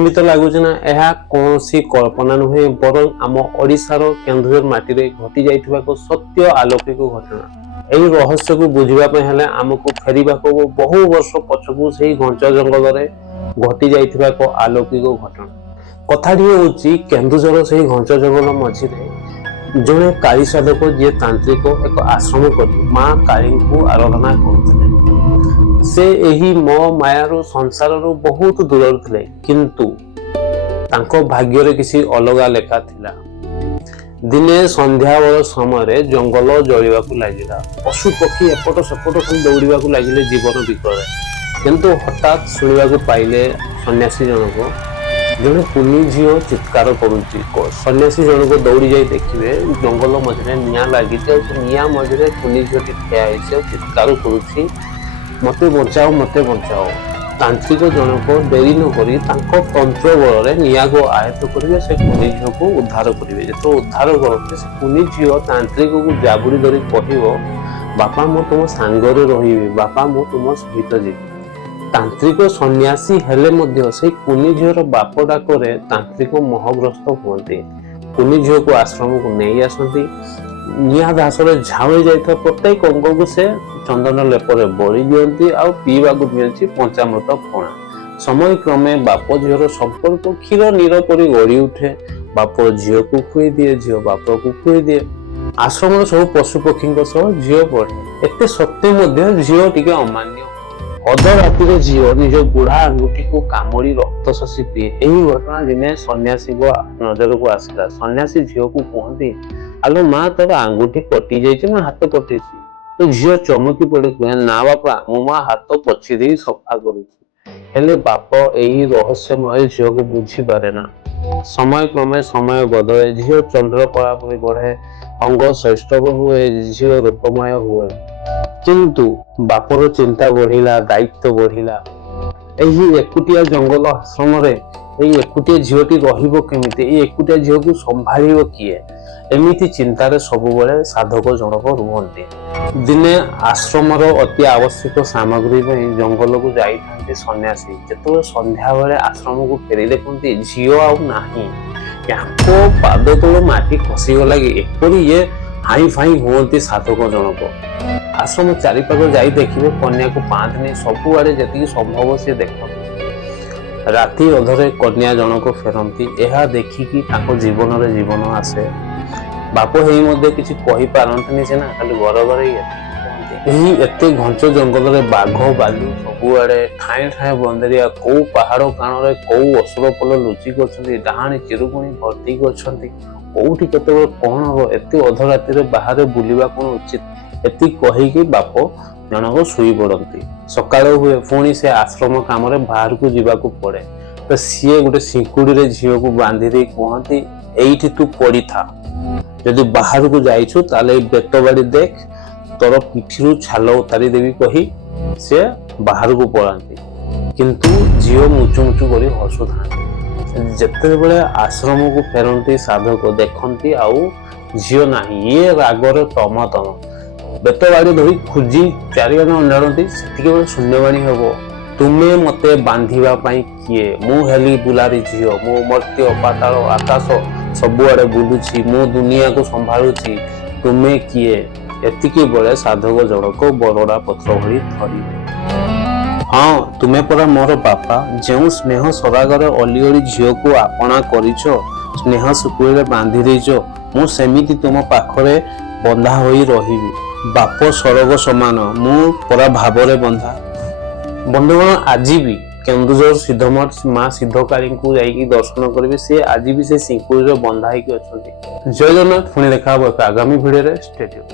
କେମିତି ଲାଗୁଛି ନା ଏହା କୌଣସି କଳ୍ପନା ନୁହେଁ ବରଂ ଆମ ଓଡ଼ିଶାର କେନ୍ଦୁଝର ମାଟିରେ ଘଟି ଯାଇଥିବା ଏକ ସତ୍ୟ ଆଲୌକିକ ଘଟଣା। ଏହି ରହସ୍ୟକୁ ବୁଝିବା ପାଇଁ ହେଲେ ଆମକୁ ଫେରିବାକୁ ବହୁ ବର୍ଷ ପଛକୁ ସେହି ଘଞ୍ଚ ଜଙ୍ଗଲରେ ଘଟି ଯାଇଥିବା ଏକ ଆଲୌକିକ ଘଟଣା। କଥାଟି ହେଉଛି କେନ୍ଦୁଝର ସେହି ଘଞ୍ଚ ଜଙ୍ଗଲ ମଝିରେ ଜଣେ କାଳୀ ସାଧକ ଯିଏ ତାନ୍ତ୍ରିକ ଏକ ଆଶ୍ରମ କରି ମା କାଳୀଙ୍କୁ ଆରାଧନା କରୁଥିଲେ। ସେ ଏହି ମୋହ ମାୟାରୁ ସଂସାରରୁ ବହୁତ ଦୂରରେ ଥିଲେ, କିନ୍ତୁ ତାଙ୍କ ଭାଗ୍ୟରେ କିଛି ଅଲଗା ଲେଖା ଥିଲା। ଦିନେ ସନ୍ଧ୍ୟାବେଳ ସମୟରେ ଜଙ୍ଗଲ ଜଳିବାକୁ ଲାଗିଲା। ପଶୁ ପକ୍ଷୀ ଏପଟ ସେପଟ ଖାଲି ଦୌଡ଼ିବାକୁ ଲାଗିଲେ ଜୀବନ ବିକଳରେ। କିନ୍ତୁ ହଠାତ୍ ଶୁଣିବାକୁ ପାଇଲେ ସନ୍ନ୍ୟାସୀ ଜଣକ ଜଣେ କୁନି ଝିଅ ଚିତ୍କାର କରୁଛି। ସନ୍ନ୍ୟାସୀ ଜଣକ ଦୌଡ଼ି ଯାଇ ଦେଖିବେ ଜଙ୍ଗଲ ମଝିରେ ନିଆଁ ଲାଗିଛି ଆଉ ସେ ନିଆଁ ମଝିରେ କୁନି ଝିଅଟି ଠିଆ ହେଇଛି ଆଉ ଚିତ୍କାର କରୁଛି, ମତେ ବଞ୍ଚାଅ ମତେ ବଞ୍ଚାଅ। ତାନ୍ତ୍ରିକ ଜଣକ ଡେରି ନ କରି ତାଙ୍କ ତନ୍ତ୍ର ବଳରେ ନିଆଁକୁ ଆୟତ୍ତ କରିବେ, ସେ କୁନି ଝିଅକୁ ଉଦ୍ଧାର କରିବେ। ଯେତେବେଳେ ଉଦ୍ଧାର କରନ୍ତି ସେ କୁନି ଝିଅ ତାନ୍ତ୍ରିକକୁ ଜାବୁଡ଼ି ଧରି କହିବ, ବାପା ମୁଁ ତୁମ ସାଙ୍ଗରେ ରହିବି, ବାପା ମୁଁ ତୁମ ସହିତ ଯିବି। ତାନ୍ତ୍ରିକ ସନ୍ନ୍ୟାସୀ ହେଲେ ମଧ୍ୟ ସେଇ କୁନି ଝିଅର ବାପ ଡାକରେ ତାନ୍ତ୍ରିକ ମୋହଗ୍ରସ୍ତ ହୁଅନ୍ତି। କୁନି ଝିଅକୁ ଆଶ୍ରମକୁ ନେଇ ଆସନ୍ତି। ନିଆଁ ଦାସରେ ଝାଉଁଳି ଯାଇଥିବା ପ୍ରତ୍ୟେକ ଅଙ୍ଗକୁ ସେ ଚନ୍ଦନ ଲେପରେ ବଳି ଦିଅନ୍ତି ଆଉ ପିଇବାକୁ ଦିଅନ୍ତି ପଞ୍ଚାମୃତ ପଣା। ସମୟ କ୍ରମେ ବାପ ଝିଅର ସମ୍ପର୍କ କ୍ଷୀର ନୀର ପରି ଗଢ଼ି ଉଠେ। ବାପ ଝିଅକୁ ଖୁଇ ଦିଏ, ଝିଅ ବାପକୁ ଖୁଇ ଦିଏ। ଆଶ୍ରମର ସବୁ ପଶୁ ପକ୍ଷୀଙ୍କ ସହ ଝିଅ ପଢେ। ଏତେ ସତ୍ତ୍ୱେ ମଧ୍ୟ ଝିଅ ଟିକେ ଅମାନ୍ୟ। ଅଧରାତିରେ ଝିଅ ନିଜ ବୁଢା ଆଙ୍ଗୁଠିକୁ କାମୁଡି ରକ୍ତ ଶୋଷି ପିଏ। ଏହି ଘଟଣା ଦିନେ ସନ୍ନ୍ୟାସୀଙ୍କ ନଜରକୁ ଆସିଲା। ସନ୍ନ୍ୟାସୀ ଝିଅକୁ କୁହନ୍ତି, ଆଲୋ ମା ତୋର ଆଙ୍ଗୁଠି କଟି ଯାଇଛି ନା ହାତ କଟିଛି? ତ ଝିଅ ଚମକି ପଡେ, କୁହେ ନା ବାପା ମୁଁ ମୋ ହାତ ପୋଛି ଦେଇ ସଫା କରୁଛି। ହେଲେ ବାପ ଏହି ରହସ୍ୟମୟ ଝିଅକୁ ବୁଝିପାରେ ନା। ସମୟ କ୍ରମେ ସମୟ ବଦଳେ, ଝିଅ ଚନ୍ଦ୍ରକଳା ପରି ବଢେ, ଅଙ୍ଗ ଶୈଶବ ହୁଏ, ଝିଅ ରୂପମୟ ହୁଏ। କିନ୍ତୁ ବାପର ଚିନ୍ତା ବଢିଲା, ଦାୟିତ୍ୱ ବଢିଲା। ଏହି ଏକୁଟିଆ ଜଙ୍ଗଲ ଆଶ୍ରମରେ ଏଇ ଏକୁଟିଆ ଝିଅଟି ରହିବ କେମିତି? ଏଇ ଏକୁଟିଆ ଝିଅକୁ ସମ୍ଭାଳିବ କିଏ? ଏମିତି ଚିନ୍ତାରେ ସବୁବେଳେ ସାଧକ ଜଣକ ରୁହନ୍ତି। ଦିନେ ଆଶ୍ରମର ଅତି ଆବଶ୍ୟକ ସାମଗ୍ରୀ ପାଇଁ ଜଙ୍ଗଲକୁ ଯାଇଥାନ୍ତି ସନ୍ନ୍ୟାସୀ। ଯେତେବେଳେ ସନ୍ଧ୍ୟାବେଳେ ଆଶ୍ରମକୁ ଫେରି ଦେଖନ୍ତି ଝିଅ ଆଉ ନାହିଁ। ୟାଙ୍କ ପାଦ ତଳୁ ମାଟି ଖସିଗଲା କି? ଏପରି ଇଏ ହାଇଁ ଫାଇଁ ହୁଅନ୍ତି ସାଧକ ଜଣକ। ଆଶ୍ରମ ଚାରିପାଖ ଯାଇ ଦେଖିବେ କନ୍ୟାକୁ ପାଆନ୍ତିନି। ସବୁଆଡେ ଯେତିକି ସମ୍ଭବ ସିଏ ଦେଖନ୍ତି। ରାତି ଅଧରେ କନ୍ୟା ଜଣକ ଫେରନ୍ତି। ଏହା ଦେଖିକି ତାଙ୍କ ଜୀବନରେ ଜୀବନ ଆସେ। ବାପ ହେଇ ମଧ୍ୟ କିଛି କହିପାରନ୍ତିନି ସିନା, ଖାଲି ଘର ଘରେ ଏହି ଏତେ ଘଞ୍ଚ ଜଙ୍ଗଲରେ ବାଘ ବାଲୁ ସବୁଆଡେ, ଠାଏ ଠାଏ ବନ୍ଦେରିଆ, କୋଉ ପାହାଡ କାଣରେ କୋଉ ଅସୁର ପଲ ଲୁଚିକି ଅଛନ୍ତି, ଡାହାଣୀ ଚିରୁଗୁଣି ଭର୍ତ୍ତି ଅଛନ୍ତି। କୋଉଠି କେତେବେଳେ କଣ ହବ, ଏତେ ଅଧରାତିରେ ବାହାରେ ବୁଲିବା କଣ ଉଚିତ? ଏତିକି କହିକି ବାପ ଜଣକ ଶୋଇ ପଡନ୍ତି। ସକାଳ ହୁଏ, ପୁଣି ସେ ଆଶ୍ରମ କାମରେ ବାହାରକୁ ଯିବାକୁ ପଡେ। ତ ସିଏ ଗୋଟେ ଶିଙ୍କୁଡିରେ ଝିଅକୁ ବାନ୍ଧି ଦେଇ କୁହନ୍ତି, ଏଇଠି ତୁ ପଡିଥା, ଯଦି ବାହାରକୁ ଯାଇଛୁ ତାହେଲେ ଏଇ ବେତ ବାଡି ଦେଖ, ତୋର ପିଠିରୁ ଛାଲ ଉତାରି ଦେବି କହି ସେ ବାହାରକୁ ପଳାନ୍ତି। କିନ୍ତୁ ଝିଅ ମୁଚୁ ମୁଚୁ କରି ହସୁଥାନ୍ତି। ଯେତେବେଳେ ଆଶ୍ରମକୁ ଫେରନ୍ତି ସାଧକ ଦେଖନ୍ତି ଆଉ ଝିଅ ନାହିଁ। ଇଏ ରାଗରେ ତମ ବେତ ବାଡି ଧରି ଖୋଜି ଚାରିଆଡେ ଅଣ୍ଡାଳନ୍ତି। ସେତିକିବେଳେ ଶୂନ୍ୟବାଣୀ ହବ, ତୁମେ ମତେ ବାନ୍ଧିବା ପାଇଁ କିଏ? ମୁଁ ହେଲି ଦୁଲାରୀ ଝିଅ, ମୁଁ ମର୍ତ୍ତ୍ୟ ପାତାଳ ଆକାଶ ସବୁଆଡେ ବୁଲୁଛି, ମୁଁ ଦୁନିଆକୁ ସମ୍ଭାଳୁଛି, ତୁମେ କିଏ? ଏତିକି ବେଳେ ସାଧକ ଜଣକ ବରଡା ପତ୍ର ଭଳି ଧରିବେ। ହଁ ତୁମେ ପରା ମୋର ବାପା, ଯେଉଁ ସ୍ନେହ ସରାଗରେ ଅଲିଅଳି ଝିଅକୁ ଆପଣା କରିଛ, ସ୍ନେହ ସୁକୁଳିରେ ବାନ୍ଧି ଦେଇଛ, ମୁଁ ସେମିତି ତୁମ ପାଖରେ ବନ୍ଧା ହୋଇ ରହିବି। ବାପ ସରଗ ସମାନ, ମୁଁ ପରା ଭାବରେ ବନ୍ଧା। ବନ୍ଧୁଗଣ, ଆଜି ବି କେନ୍ଦୁଝର ସିଦ୍ଧମଠ ମା ସିଦ୍ଧକାଳୀଙ୍କୁ ଯାଇକି ଦର୍ଶନ କରିବେ। ସେ ଆଜି ବି ସେ ଶିଙ୍କୁଳିରେ ବନ୍ଧା ହେଇକି ଅଛନ୍ତି। ଜୟ ଜଗନ୍ନାଥ। ପୁଣି ଦେଖା ହବ ଏକ ଆଗାମୀ ଭିଡିଓରେ। Stay tune.